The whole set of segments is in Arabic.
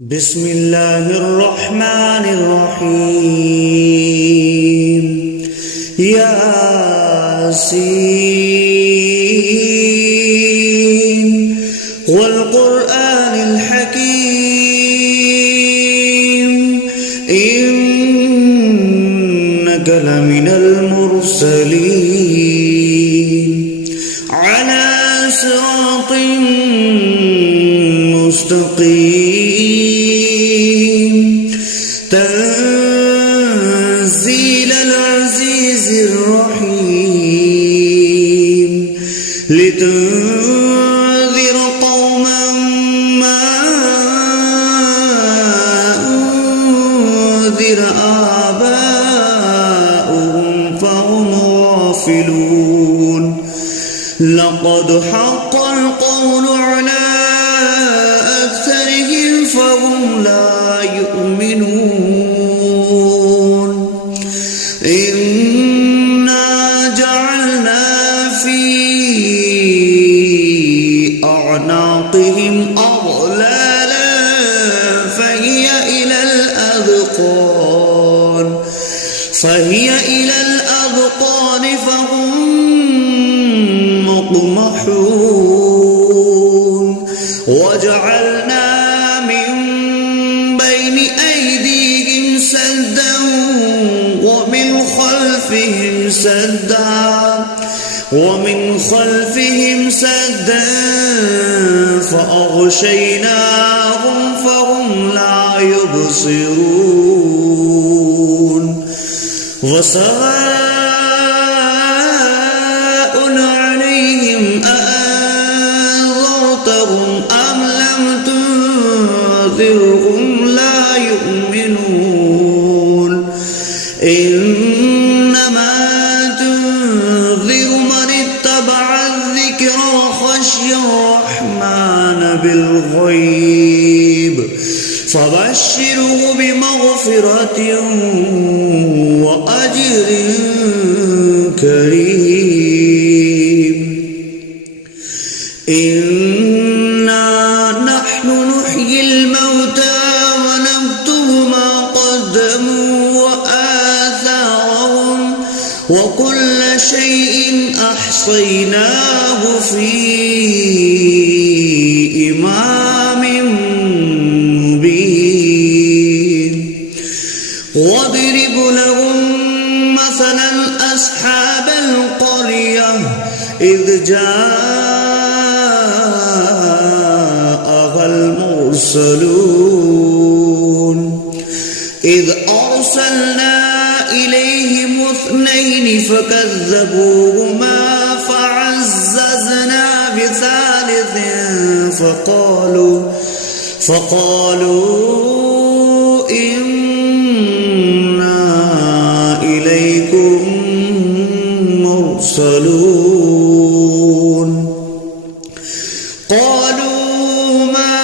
بسم الله الرحمن الرحيم ياسين والقرآن الحكيم إنك لمن المرسلين على صراط مستقيم تنزيل العزيز الرحيم لتنذر قوما ما أنذر آباؤهم فهم غافلون لقد حق القول على أكثرهم فهم لا يؤمنون إنا جعلنا في أعناقهم أغلالا فهي إلى الأذقان فهم مقمحون وجعلنا من بين أيديهم سدا ومن خلفهم سدا فأغشيناهم فهم لا يبصرون وسواء عليهم أأنذرتهم أم لم تنذرهم لا يؤمنون إنما تنذر من اتبع الذكر وخشي الرحمن بالغيب فبشره بمغفرة وأجر كريم إنا نحن نحيي الموتى ونكتب ما قدموا وآثارهم وكل شيء أحصيناه في إمام مبين واضرب لهم مثلا أصحاب القرية إذ جاءها المرسلون إذ أرسلنا إليهم 2 فكذبوهما فعززنا بثالث فقالوا إنا إليكم مرسلون قالوا ما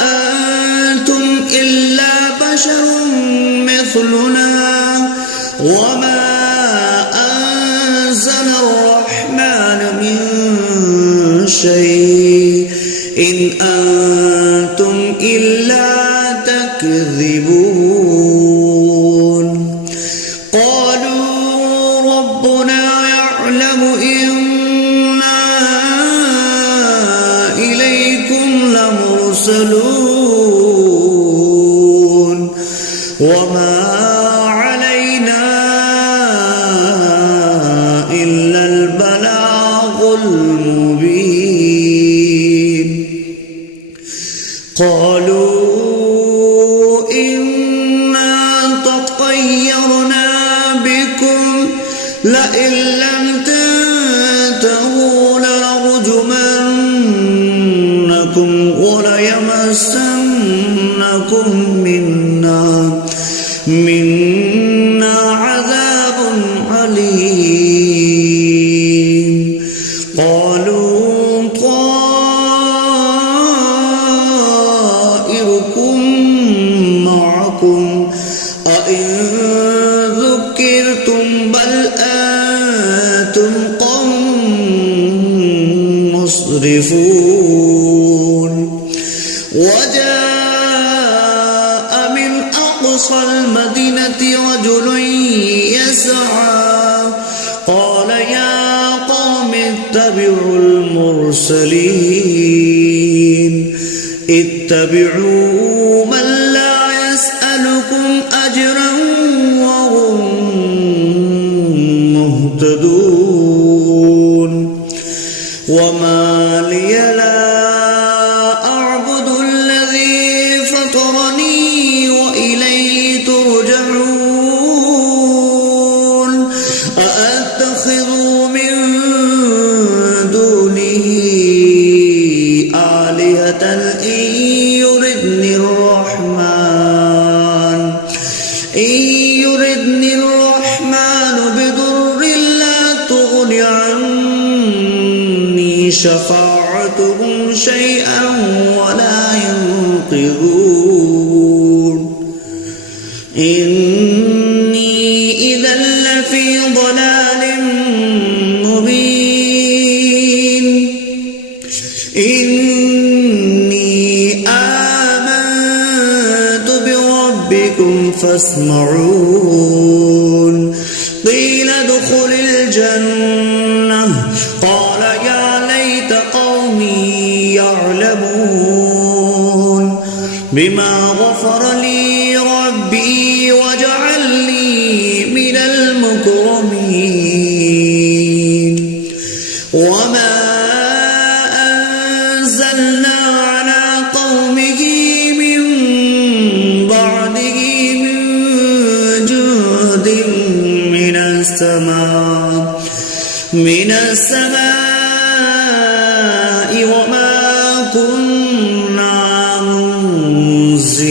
أنتم إلا بشر مثلنا وما أنزل الرحمن من شيء إن أنتم إلا تكذبون قالوا ربنا يعلم إنا إليكم لمرسلون وما علينا إلا البلاغ المبين قالوا إنا تطيرنا بكم لئن لم تنتهوا لنرجمنكم وليمسنكم منا عذاب عليم قالوا طائركم معكم أئن ذكرتم بل أنتم قوم مسرفون وجاء أقصى المدينة رجل يسعى قال يا قوم اتبعوا المرسلين اتبعوا من لا يسألكم أجرا وهم مهتدون وما لي لا أعبد الذي فطرني وإليه ترجعون أأتخذ من دونه آلهة إن يردني الرحمن بضر لا تغن عني شفاعتهم شيئا ولا ينقذون إني إذا لفي ضلال مبين إني آمنت بربكم فاسمعون قيل ادخل الجنة قال يا ليت قومي يعلمون بما غفر لي ربي وجعلني من المكرمين وما أنزلنا على قومه من بعده من جند من السماء وما كنا منزلين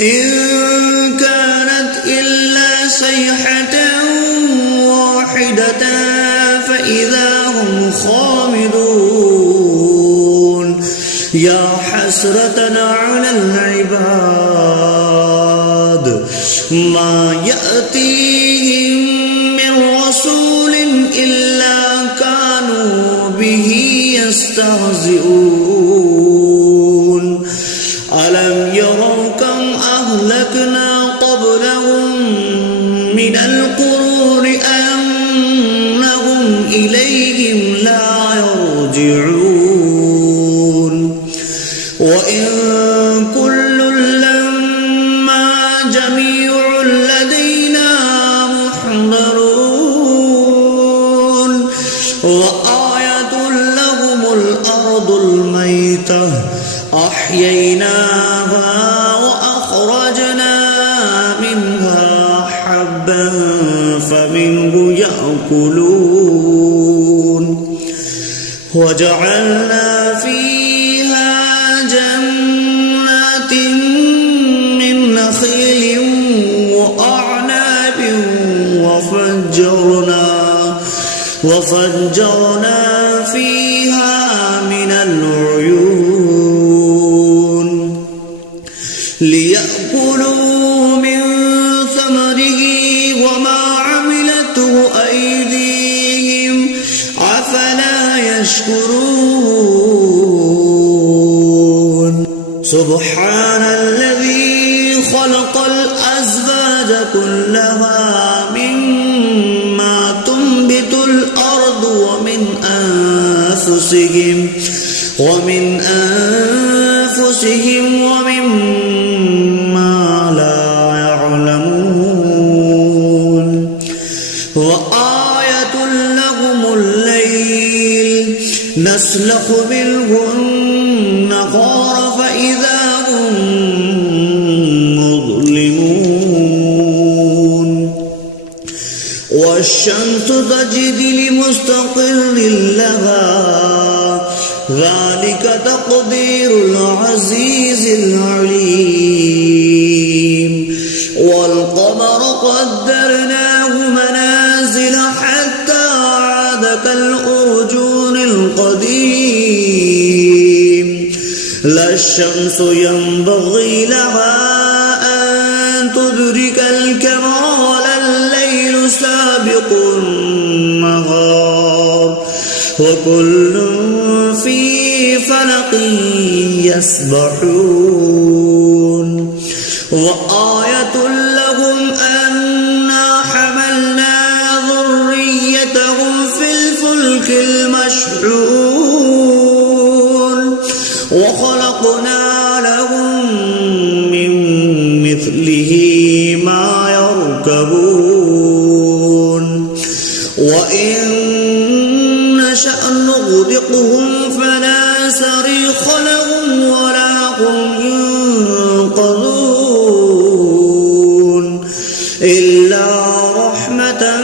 إن كانت إلا صيحة واحدة فإذا هم خامدون يا حسرة على العباد ما يأتيهم من رسول إلا كانوا به يستهزئون ألم يروا كم أهلكنا قبلهم من القرون أنهم إليهم لا يرجعون وإن كل لما جميع لدينا محضرون وآية لهم الأرض الميتة أحييناها وأخرجنا منها حبا فمنه يأكلون وجعلنا فيها جنات من نخيل وأعناب وفجرنا فيها من العيون ليأكلوا من ثمره وما عملته أيديهم أفلا يشكرون سبحان الذي خلق الأزواج كلها مما تنبت الأرض ومن أنفسهم ومما لا يعلمون وآية لهم الليل نسلخ منه النهار فإذا هم مظلمون والشمس تجري لمستقر لها ذلك تقدير العزيز العليم والقمر قدرناه منازل حتى عاد كالأرجون القديم لا الشمس ينبغي لها أن تدرك القمر ولا الليل سابق النهار وكل في فلق يسبحون وآية لهم أنا حملنا ذريتهم في الفلك المشحون وخلقنا لهم من مثله ما يركبون وإن نشأ نغرقهم فلا صريخ لهم ولا هم ينقذون إلا رحمة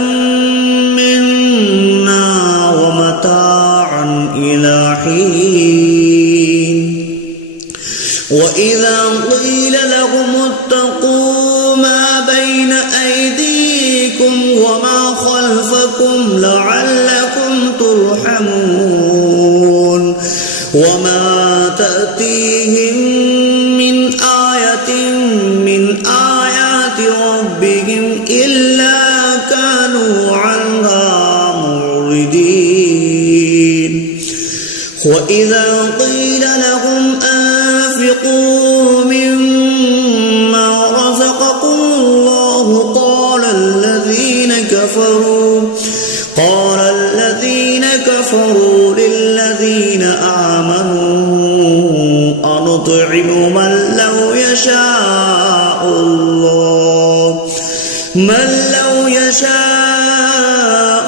منا ومتاعا إلى حين وإذا قيل لهم اتقوا ما بين أيديكم وما خلفكم لعلكم ترحمون وما تأتيهم من آية من آيات ربهم إلا كانوا عنها معرضين وإذا قيل لهم أنفقوا مما رزقكم الله قال الذين كفروا للذين آمنوا أنطعم من لو يشاء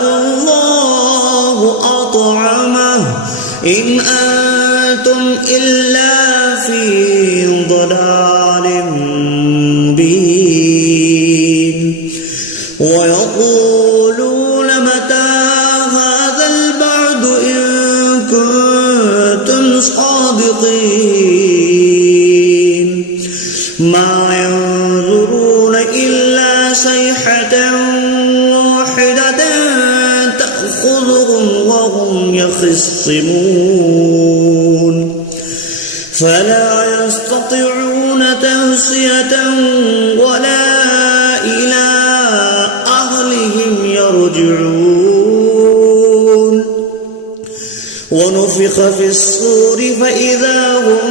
الله أطعمه إن أنتم إلا في ضلال مبين ويقولون متى هذا البعد إن كنتم صادقين ما ينظرون إلا صيحة واحدة تأخذهم وهم يخصمون فلا يستطيعون توصية ولا إلى أهلهم يرجعون ونفخ في الصور فإذا هم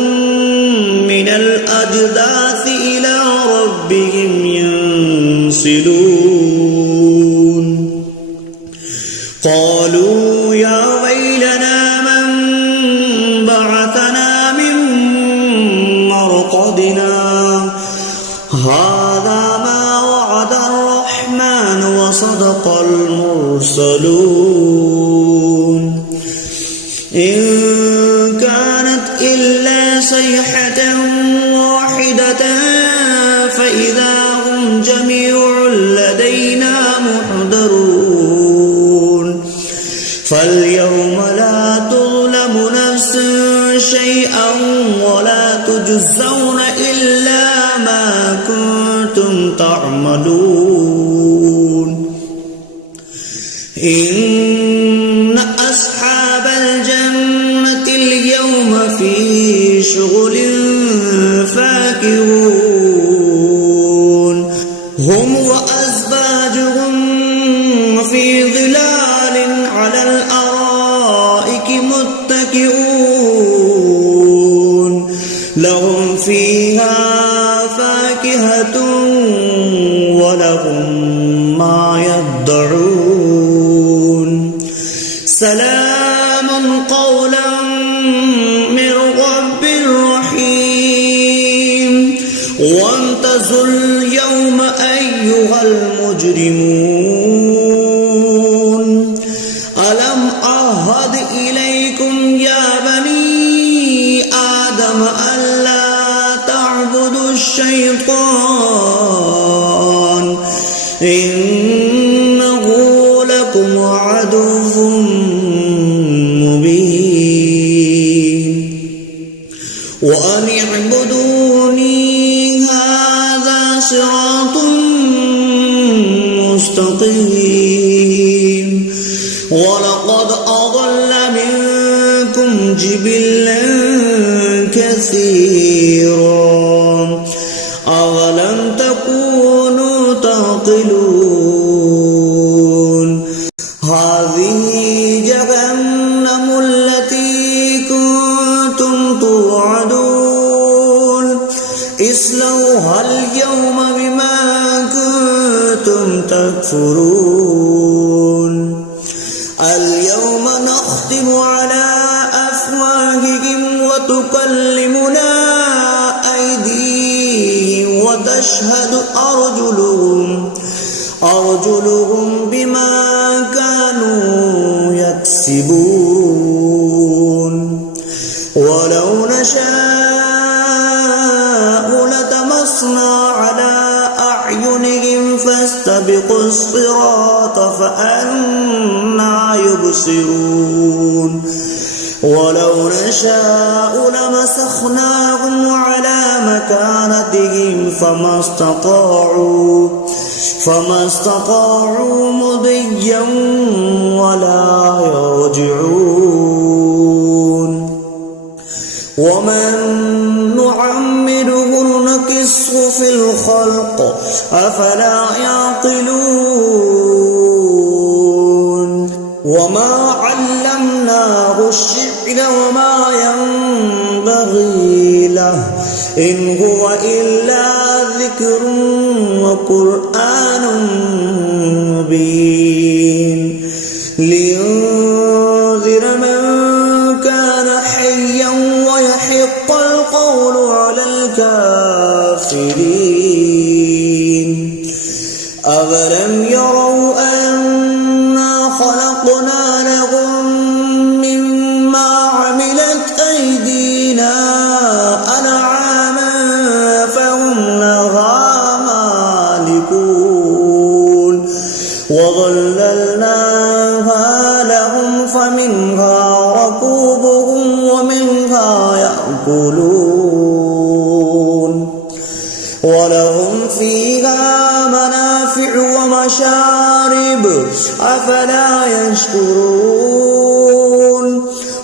من الأجداث إلى ربهم ينسلون قالوا يا ويلنا من بعثنا من مرقدنا هذا ما وعد الرحمن وصدق المرسلون إن كانت إلا صيحة واحدة فإذا هم جميع لدينا محضرون فاليوم لا تظلم نفس شيئا ولا تجزون إلا ما كنتم تعملون إن أصحاب الجنة اليوم في شغل فاكهون هم وأزواجهم في ظلال على الأرائك متكئون لهم فيها فاكهة ولهم ما يدعون سلام قولا من رب رحيم وامتازوا اليوم أيها المجرمون ألم أعهد إليكم يا بني آدم ألا تعبدوا الشيطان إنه لكم عدو مبين وأن اعبدوني هذا صراط مستقيم ولقد أضل منكم جبلا كثيرا أولم تكونوا تعقلون هذه جهنم التي كنتم اصلوها اليوم بما كنتم تكفرون اليوم نختم على أفواههم وتكلمنا أيديهم وتشهد أرجلهم بما كانوا يكسبون ولو نشاء لطمسنا على أعينهم فاستبقوا الصراط فأنى يبصرون ولو نشاء لمسخناهم على مكانتهم فما استطاعوا مضيا ولا يرجعون ومن نعمره نكسه في الخلق أفلا يعقلون وما علمناه الشعر وما ينبغي له إن هو إلا ذكر وقرآن مبين لينذر من كان حيا ويحق القول على الكافرين أولم يروا أنا خلقنا لهم مما عملت أيدينا أنعاما فهم لها مالكون وظللناها لهم فمنها ركوبهم ومنها يأكلون ولهم فيها منافع ومشارب أفلا يشكرون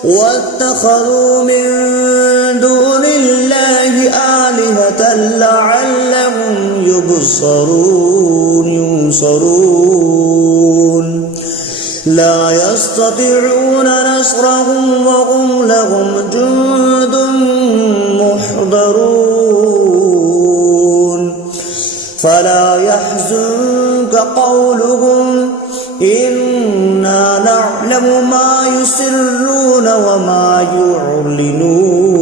واتخذوا من دون الله آلهة لعلهم ينصرون لا يستطيعون نصرهم وهم لهم جند محضرون فلا يحزنك قولهم إنا نعلم ما يسرون وما يعلنون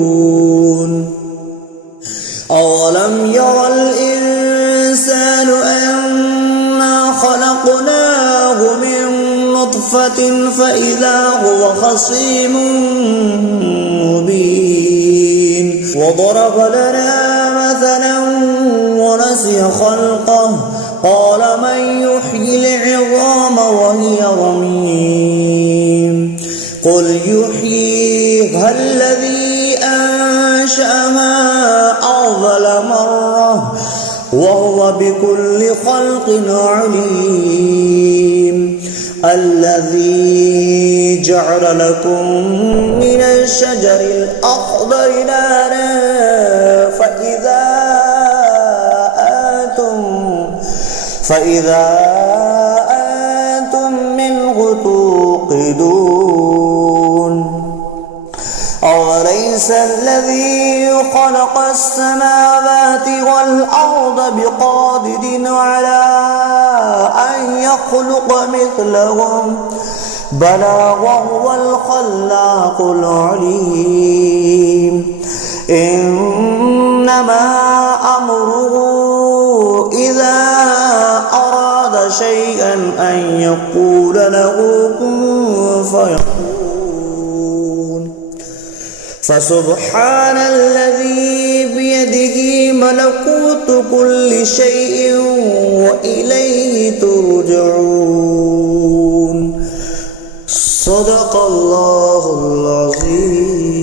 أولم ير الإنسان أنا خلقناه من نطفة فإذا هو خصيم مبين وضرب لنا مثلا ونسي خلقه قال من يحيي العظام وهي رميم قل يحييها الذي أنشأها أول مرة وهو بكل خلق عليم الذي جعل لكم من الشجر الأخضر نارا فإذا أنتم منه توقدون أوليس الذي خلق السماوات والأرض بقادر على أن يخلق مثلهم بلى وهو الخلاق العليم إنما أمره إذا أراد شيئا أن يقول له كن فيكون فسبحان الذي بيده ملكوت كل شيء وإليه ترجعون صدق الله العظيم.